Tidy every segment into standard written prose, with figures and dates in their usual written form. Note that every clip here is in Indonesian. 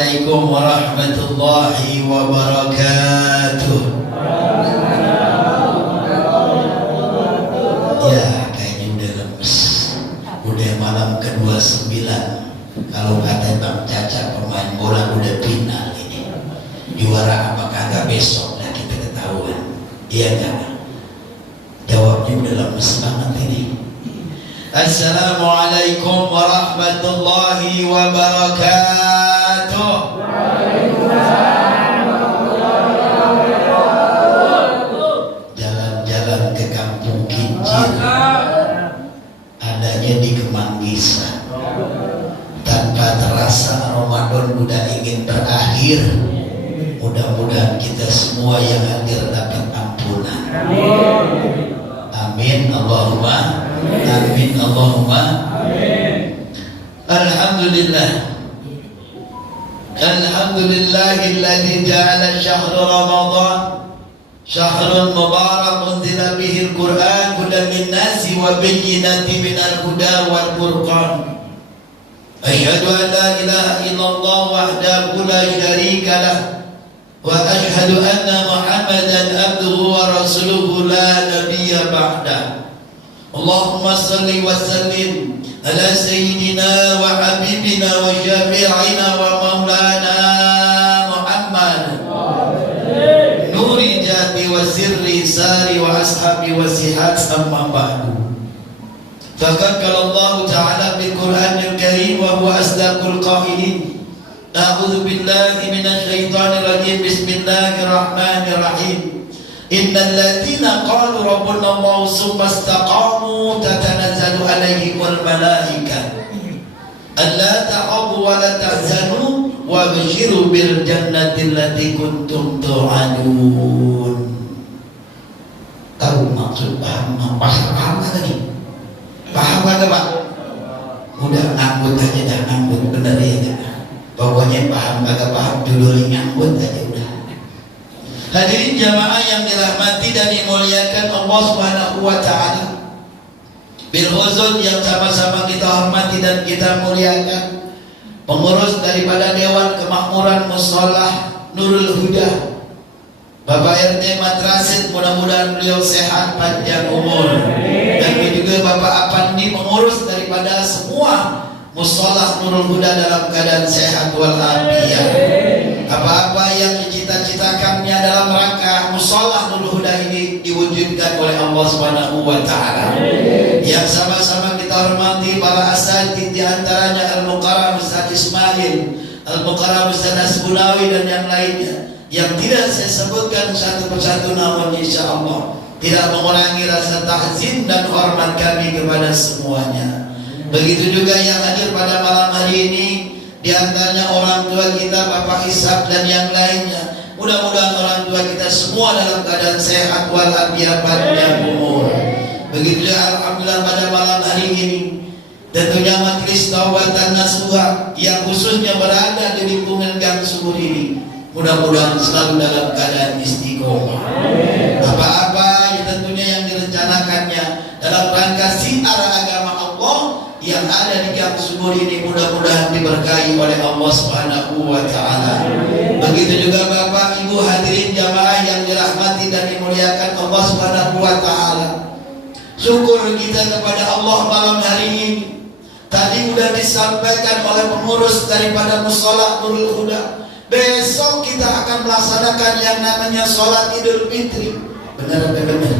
Assalamualaikum warahmatullahi wabarakatuh. Ya, kayaknya udah lemes. Udah malam ke-29. Kalau kata Bang Caca, pemain bola udah final ini. Juara apa kagak besok lah kita ketahuan. Iya enggak? Jawabnya udah lemes banget ini. Assalamualaikum warahmatullahi wabarakatuh. Jalan-jalan ke Kampung Kincir, adanya di Kemanggisa. Tanpa terasa Ramadan udah ingin berakhir. Mudah-mudahan kita semua yang hadir dapat ampunan. Amin Allahumma amin Allahumma amin. Alhamdulillah. Alhamdulillahilladzi ja'ala syahr Ramadan syahrun mubarak unzila bihil Qur'an hudan linnasi wa bayyinatin minal huda wal furqan. Asyhadu an la ilaha illallah wahdahu la syarika lah wa asyhadu anna Muhammadan abduhu wa rasuluhu la nabiyya ba'da. Allahumma salli wa sallim ala sayyidina wa habibina wa syafi'ina wa maulana Muhammad nuri jati wa sirri sari wa ashabi wa sihat amma ba'du. Faqad qala Allah ta'ala bil Qur'anil Karim wa huwa asdaqul qailin. A'udzu billahi minasy syaithanir rajim. Bismillahirrahmanirrahim. Innal ladzina qalu rabbuna Allah tsumma istaqamu tatanazzalu alaihimul malaikah alla ta'abu wa la tahzanu wa basyiru bil jannati allati kuntum tu'adun. Tahu maksud paham lagi? Paham kagak Pak? Udah nganggut aja dah, nganggut bener ya. Pokoknya paham kagak paham judulnya nganggut aja udah. Hadirin jamaah yang dirahmati dan dimuliakan Allah Subhanahu wa taala. Bil khuzul yang sama-sama kita hormati dan kita muliakan, pengurus daripada Dewan Kemakmuran Musholah Nurul Huda, Bapak RT Matrasit, mudah-mudahan beliau sehat panjang umur. Dan juga Bapak Apandi, pengurus daripada semua Musholah Nurul Huda dalam keadaan sehat walafiat. Apa-apa yang dicita-citakannya dalam rangka Musholah Nurul Huda ini diwujudkan oleh Allah Subhanahu wa taala. Yang sama-sama kita hormati para asatidz, di antaranya Al-Mukarram Ustaz Ismail, Al-Mukarram Ustaz Asbunawi dan yang lainnya, yang tidak saya sebutkan satu persatu, namun insya Allah tidak mengurangi rasa tahzim dan hormat kami kepada semuanya. Begitu juga yang hadir pada malam hari ini, di antaranya orang tua kita Bapak Ishak dan yang lainnya. Mudah-mudahan orang tua kita semua dalam keadaan sehat walafiat panjang umur. Begitu juga alhamdulillah pada malam hari ini tentunya majelis Taubatan Nasuha yang khususnya berada di lingkungan Gang Subur ini, mudah-mudahan selalu dalam keadaan istiqomah. Apa-apa yang tentunya yang direncanakannya dalam rangka siar agama Allah yang ada di Gang Subur ini, mudah-mudahan diberkahi oleh Allah Subhanahu wa taala. Begitu juga Bapak Ibu hadirin jamaah yang dirahmati dan dimuliakan Allah Subhanahu wa taala. Syukur kita kepada Allah malam hari ini. Tadi sudah disampaikan oleh pengurus daripada Musholah Nurul Huda, besok kita akan melaksanakan yang namanya sholat Idul Fitri. Benar apa benar?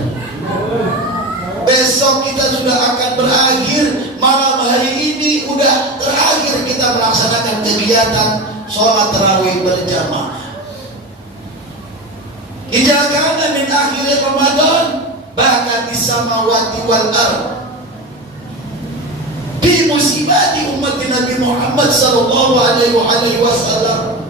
Besok kita sudah akan berakhir, malam hari ini udah terakhir kita melaksanakan kegiatan sholat tarawih berjamaah. Idza kana min akhir Ramadan bahkan di samawati wal ardh bi musibati umat Nabi Muhammad sallallahu alaihi wasallam.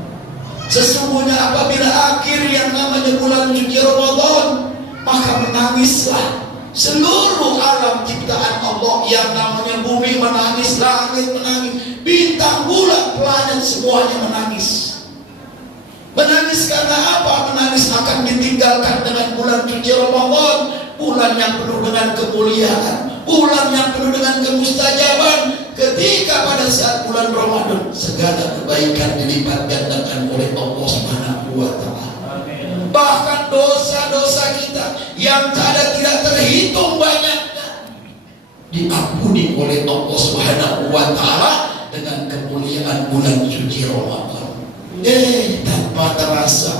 Sesungguhnya apabila akhir yang namanya bulan suci Ramadan, maka menangislah seluruh alam ciptaan Allah. Yang namanya bumi menangis, langit menangis, bintang, bulan, planet semuanya menangis. Menangis karena apa? Menangis akan ditinggalkan dengan bulan suci Ramadan, bulan yang penuh dengan kemuliaan, bulan yang penuh dengan kemustajaban. Ketika pada saat bulan Ramadan, segala kebaikan dilipat gandakan oleh Allah Subhanahu wa Ta'ala. Bahkan dosa-dosa kita yang tidak terhitung banyaknya diampuni oleh Allah Subhanahu wa Ta'ala dengan kemuliaan bulan suci Ramadan. Tanpa terasa,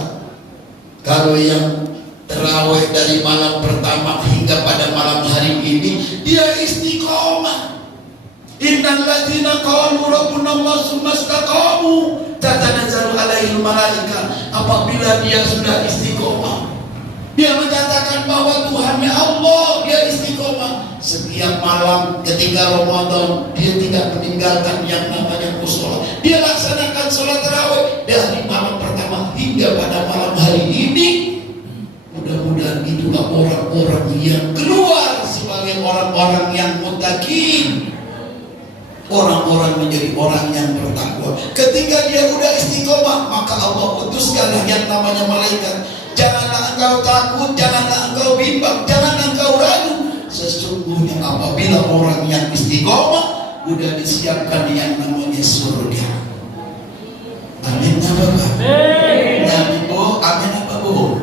kalau yang terawih dari malam pertama hingga pada malam hari ini, dia istiqomah. Innal ladzina qalu rabbuna Allah tsumma istaqamu tatanazzalu alaihim malaika. Apabila dia sudah istiqomah, dia menyatakan bahwa Tuhannya Allah, dia istiqomah. Setiap malam ketika Ramadan, dia tidak meninggalkan yang namanya mushola. Dia laksanakan sholat tarawih dari malam pertama hingga pada malam hari ini. Mudah-mudahan itulah orang-orang yang keluar sebagai orang-orang yang muttaqin. Orang-orang menjadi orang yang bertakwa. Ketika dia udah istiqomah, maka Allah utuskanlah yang namanya malaikat. Janganlah engkau takut, janganlah engkau bimbang, janganlah engkau ragu. Sesungguhnya apabila orang yang istiqomah, udah disiapkan yang namanya surga. Amin apa Pak? Amin Bu, amin apa Bu?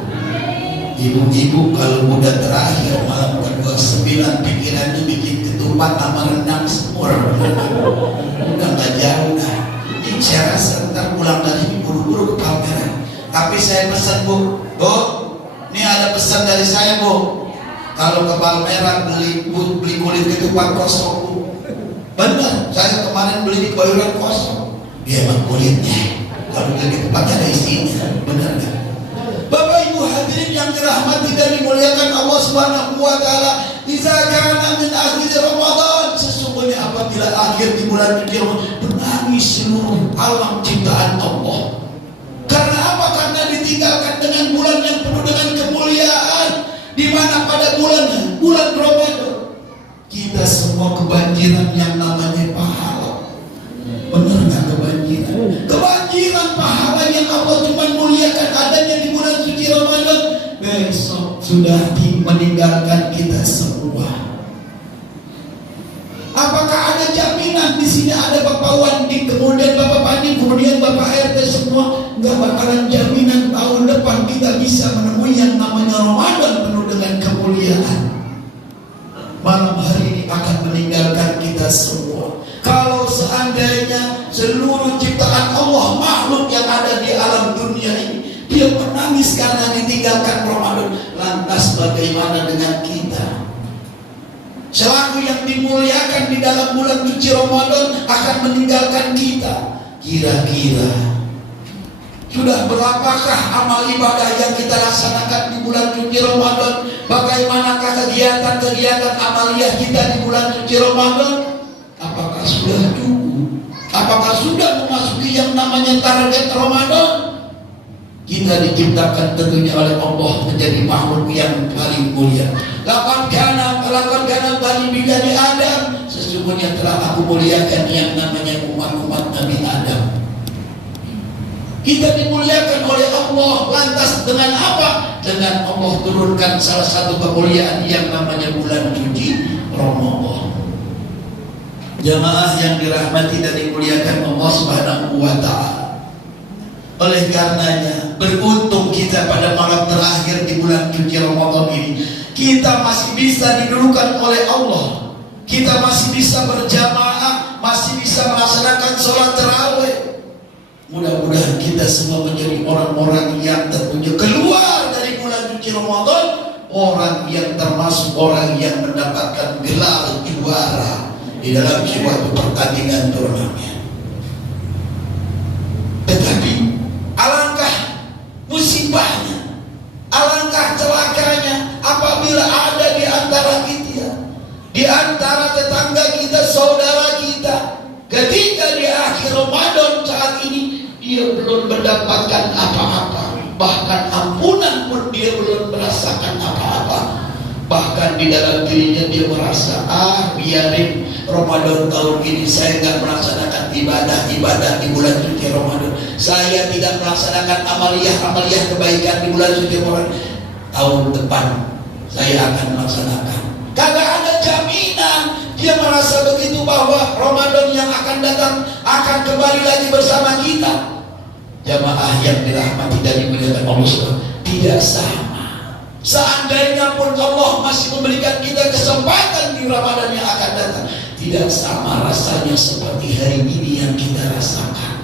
Ibu-ibu kalau udah terakhir malam ke-29 pikirannya bikin ketupat sama rendang semur. Udah gak jauh dah. Ini saya rasa ntar pulang dari ini buru-buru ke Palmerah. Tapi saya pesan Bu, ini ada pesan dari saya Bu. Kalau ke Palmerah beli kulit ketupat kosong Bu. Benar, saya kemarin beli di Koyoran kosong. Dia emang kulitnya. Kalau beli ketupatnya ada isinya. Benar gak? Bapak Ibu hadirin yang dirahmati dan dimuliakan Allah Subhanahu wa Ta'ala, iza kana min akhir Ramadan, sesungguhnya apabila akhir di bulan suci Ramadan, menangis seluruh alam ciptaan Allah. Karena apa? Karena ditinggalkan dengan bulan yang penuh dengan kemuliaan, di mana pada bulan Ramadan kita semua kebanjiran yang namanya pahala. Benar nggak kebanjiran? Kebanjiran pahala yang Allah cuma muliakan adanya di bulan suci Ramadan, besok sudah meninggalkan kita semua. Apakah ada jaminan di sini ada Bapak Wandi, kemudian Bapak Pandi, kemudian Bapak RT semua nggak bakalan jaminan tahun depan kita bisa menemui yang namanya Ramadan penuh dengan kemuliaan? Malam hari ini akan meninggalkan kita semua. Kalau seandainya seluruh ciptaan Allah, makhluk yang ada di alam dunia ini, dia menangis karena ditinggalkan Ramadan, lantas bagaimana dengan kita? Selaku yang dimuliakan di dalam bulan suci Ramadan akan meninggalkan kita. Kira-kira sudah berapakah amal ibadah yang kita laksanakan di bulan suci Ramadan? Bagaimanakah kegiatan-kegiatan amaliyah kita di bulan suci Ramadan? Apakah sudah cukup? Apakah sudah memasuki yang namanya target Ramadan? Kita diciptakan tentunya oleh Allah menjadi makhluk yang paling mulia. Laqad kana bani bani Adam, sesungguhnya telah aku muliakan yang namanya umat-umat Nabi Adam. Kita dimuliakan oleh Allah, lantas dengan apa? Dengan Allah turunkan salah satu kemuliaan yang namanya bulan suci Ramadan. Jamaah yang dirahmati dan dimuliakan Allah Subhanahu wa Ta'ala. Oleh karenanya beruntung kita pada malam terakhir di bulan suci Ramadan ini, kita masih bisa didudukan oleh Allah. Kita masih bisa berjamaah, masih bisa melaksanakan sholat tarawih. Mudah-mudahan kita semua menjadi orang-orang yang tentunya keluar dari bulan suci Ramadan, orang yang termasuk orang yang mendapatkan gelar juara di dalam suatu pertandingan turnamen. Tetapi alangkah musibahnya, alangkah celakanya apabila ada di antara kita, di antara tetangga kita, saudara kita, ketika di akhir Ramadan saat ini dia belum mendapatkan apa-apa, bahkan ampunan pun dia belum merasakan apa-apa. Bahkan di dalam dirinya dia merasa, biarin Ramadan tahun ini saya nggak melaksanakan ibadah-ibadah di bulan suci Ramadan. Saya tidak melaksanakan amaliyah kebaikan di bulan suci Ramadan. Tahun depan saya akan melaksanakan. Kagak ada jaminan Dia merasa begitu bahwa Ramadan yang akan datang akan kembali lagi bersama kita. Jamaah yang dirahmati dan dimuliakan Allah, tidak sama. Seandainya pun Allah masih memberikan kita kesempatan di Ramadan yang akan datang, tidak sama rasanya seperti hari ini yang kita rasakan.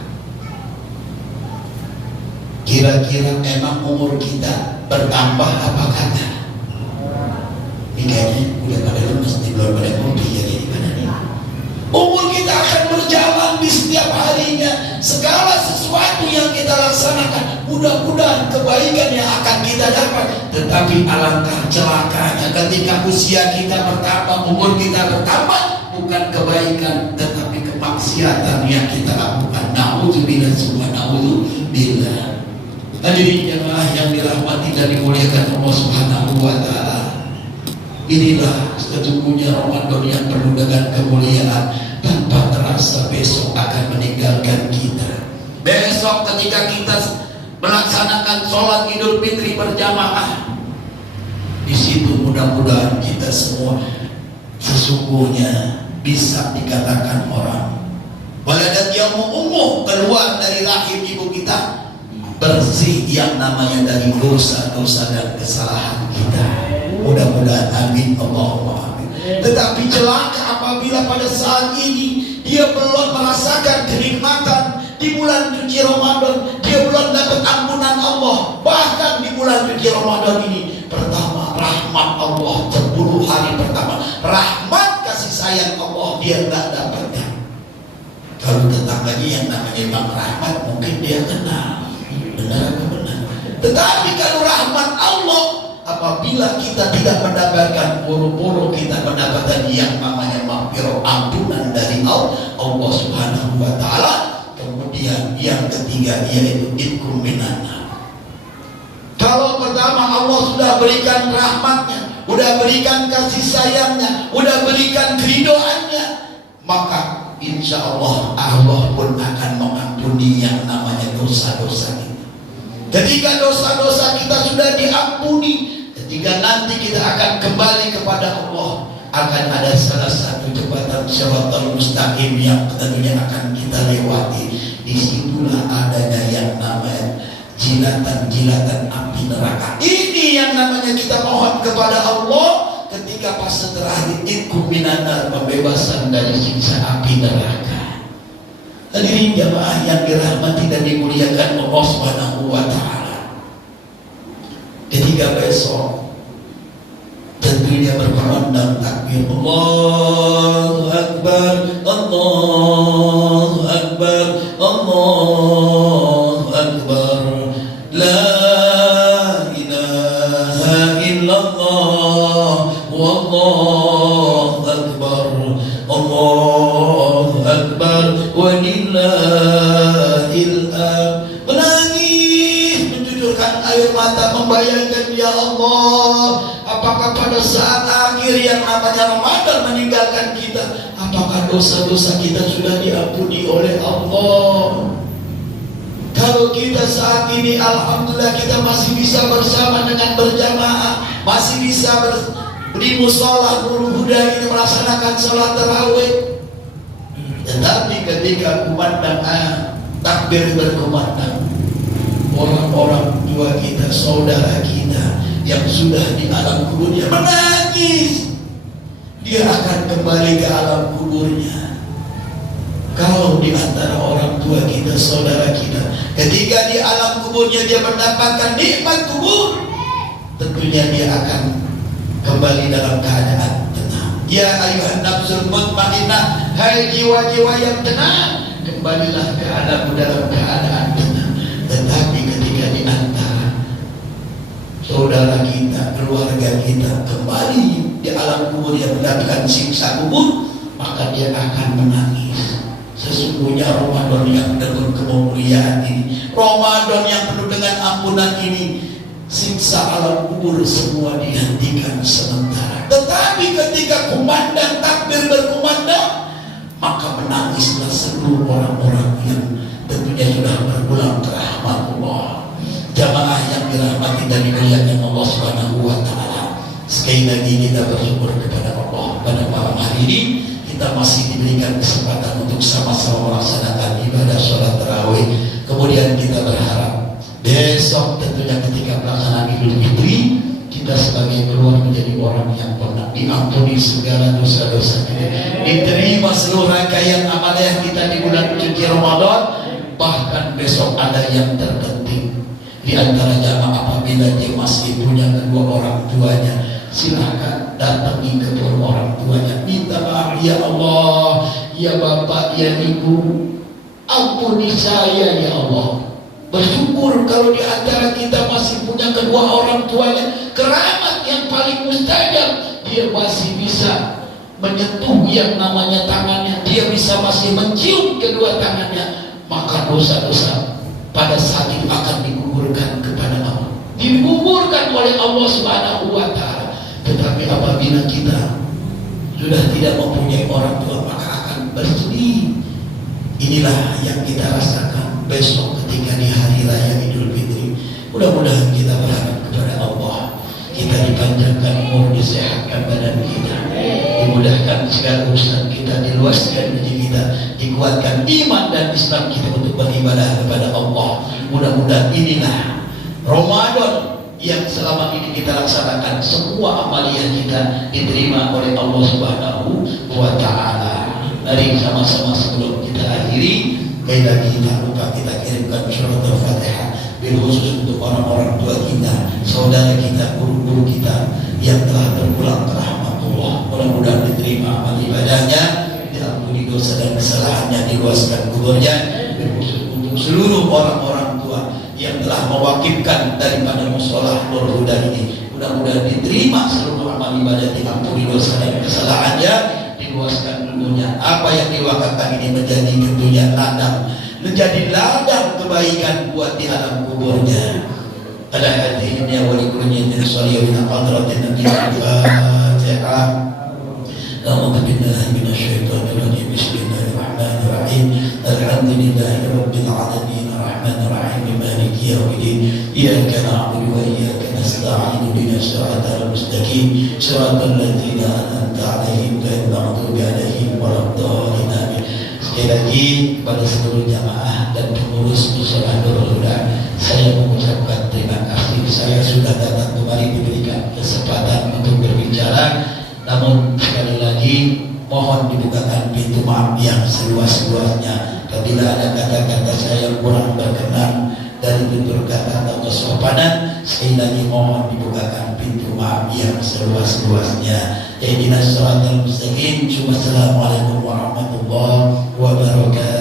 Kira-kira emang umur kita bertambah apa kata? Ini kayaknya udah pada lemes nih, belum pada ngopi ya di mana nih. Umur kita akan berjalan di setiap harinya. Segala sesuatu yang kita laksanakan, mudah-mudahan kebaikan yang akan kita dapat. Tetapi alangkah celakanya ketika usia kita bertambah, umur kita bertambah, bukan kebaikan tetapi kemaksiatan yang kita lakukan. Na'udzubillah summa na'udzubillah. Hadirin jemaah yang dirahmati dan dimuliakan Allah Subhanahu wa taala. Inilah sesungguhnya Ramadan yang penuh dengan kemuliaan. Tanpa terasa besok akan meninggalkan kita. Besok ketika kita melaksanakan sholat Idul Fitri berjamaah, di situ mudah-mudahan kita semua sesungguhnya bisa dikatakan orang waladat yaumul umum, keluar dari rahim ibu kita bersih yang namanya dari dosa-dosa dan kesalahan kita. Mudah-mudahan amin Allahumma amin. Tetapi celaka apabila pada saat ini dia belum merasakan kenikmatan di bulan suci Ramadan, dia belum dapat ampunan Allah. Bahkan di bulan suci Ramadan ini, pertama rahmat Allah 10 hari pertama, rahmat kasih sayang Allah dia tidak dapatkan. Kalau tetangganya yang namanya Bang Rahmat mungkin dia kenal, benar atau benar. Tetapi kalau rahmat Allah, apabila kita tidak mendapatkan, buru-buru kita mendapatkan yang namanya maghfirah, ampunan dari Allah Subhanahu wa taala. Kemudian yang ketiga yaitu itqum minan nar. Kalau pertama Allah sudah berikan rahmatnya, sudah berikan kasih sayangnya, sudah berikan keridhoannya, maka insya Allah pun akan mengampuni yang namanya dosa-dosa kita. Ketika dosa-dosa kita sudah diampuni, ketika nanti kita akan kembali kepada Allah, akan ada salah satu jembatan Shiratal Mustaqim yang tentunya akan kita lewati. Disitulah adanya yang namanya jilatan-jilatan api neraka. Ini yang namanya kita mohon kepada Allah ketika fase terakhir itqum minan nar, pembebasan dari siksa api neraka. Hadirin jamaah yang dirahmati dan dimuliakan Allah Subhanahu wa taala. Ketika besok tentunya berkumandang takbir Allahu Akbar, Allahu Akbar, Allahu Akbar, la ilaha illallah, wallahu akbar, Allahu Akbar, walillahil hamd. Menangis, mencucurkan air mata, membayangkan ya Allah, apakah pada saat akhir yang namanya Ramadan meninggalkan kita, apakah dosa-dosa kita sudah diampuni oleh Allah? Kalau kita saat ini alhamdulillah kita masih bisa bersama dengan berjamaah, masih bisa di musola Nurul Huda ini melaksanakan sholat tarawih. Tetapi ketika kumandang takbir berkumandang, orang-orang tua kita, saudara kita yang sudah di alam kuburnya menangis, dia akan kembali ke alam kuburnya. Kalau di antara orang tua kita, saudara kita, ketika di alam kuburnya dia mendapatkan nikmat kubur, tentunya dia akan kembali dalam keadaan tenang. Ya ayuhan nafsul mutmainnah, hai jiwa-jiwa yang tenang, kembalilah ke alam dalam keadaan tenang. Tetapi ketika di antara saudara kita, keluarga kita kembali di alam kubur yang mendapatkan siksa kubur, maka dia akan menangis. Sesungguhnya Ramadan yang penuh kemuliaan ini, Ramadan yang penuh dengan ampunan ini, siksa alam kubur semua dihentikan sementara. Tetapi ketika kumandang takbir berkumandang, maka menangislah seluruh orang-orang yang tentunya sudah berpulang ke rahmat Allah. Jamaah yang dirahmati dan dimuliakan Allah Subhanahu wa taala, sekali lagi kita bersyukur kepada Allah pada malam hari ini kita masih diberikan kesempatan untuk sama-sama melaksanakan ibadah sholat tarawih. Kemudian kita berharap besok tentunya ketika pelaksanaan Idul Fitri, kita sebagai keluarga menjadi orang yang pernah diampuni segala dosa-dosa kita, diterima seluruh rangkaian amaliyah kita di bulan suci Ramadan. Bahkan besok ada yang terpenting di antara jamaah, apabila dia masih punya kedua orang tuanya, silakan datangi kedua orang tuanya, minta maaf, ya Allah, ya Bapak, ya Ibu, ampuni saya ya Allah. Bersyukur kalau di antara kita masih punya kedua orang tuanya, keramat yang paling mustajab, dia masih bisa menyentuh yang namanya tangannya, dia bisa masih mencium kedua tangannya, maka dosa-dosa pada saat itu akan digugurkan kepada Allah, digugurkan oleh Allah Subhanahu wa Ta'ala. Tetapi apabila kita sudah tidak mempunyai orang tua, maka akan bersedih. Inilah yang kita rasakan besok ketika di hari raya Idul Fitri. Mudah-mudahan kita berharap kepada Allah, kita dipanjangkan umur, disehatkan badan kita, dimudahkan segala urusan kita, diluaskan rezeki kita, dikuatkan iman dan Islam kita untuk beribadah kepada Allah. Mudah-mudahan inilah Ramadan yang selama ini kita laksanakan, semua amaliyah kita diterima oleh Allah Subhanahu wa Ta'ala. Mari sama-sama sebelum kita akhiri, sekali lagi tak lupa kita kirimkan surat Al-Fatihah bil khusus untuk orang-orang tua kita, saudara kita, guru-guru kita yang telah berpulang ke rahmatullah. Mudah-mudahan diterima amal ibadahnya, diampuni dosa dan kesalahannya, diluaskan kuburnya. Bil khusus untuk seluruh orang-orang tua yang telah mewakifkan daripada musholah Nur Huda ini, mudah-mudahan diterima seluruh amal ibadah, diampuni dosa dan kesalahannya, diluaskan ilmunya. Apa yang diwakafkan ini menjadi tentunya ladang, menjadi ladang kebaikan buat di alam kuburnya. Ala hadirinnya wali kullinya dan saliyahina hadratin Nabi Al-Fatihah. A'udzu billahi minasyaitonir rajim. Bismillahirrahmanirrahim. Alhamdulillahi rabbil alamin arrahmanir rahim maliki yaumiddin. Iyyaka na'budu wa iyyaka nasta'in. Ihdinas siratal mustaqim. Siratal ladzina an'amta 'alaihim ghairil maghdubi 'alaihim waladdallin. Sekali lagi kepada seluruh jamaah dan pengurus mushola Nurul Huda, saya mengucapkan terima kasih. Saya sudah datang kemari diberikan kesempatan untuk berbicara, namun sekali lagi mohon dibukakan pintu maaf yang seluas-luasnya. Apabila ada kata-kata saya yang kurang berkenan dari tutur kata atau kesopanan, sekali lagi mohon dibukakan pintu maaf yang seluas-luasnya. Ihdinas siratal mustaqim. Wassalamualaikum warahmatullahi wabarakatuh.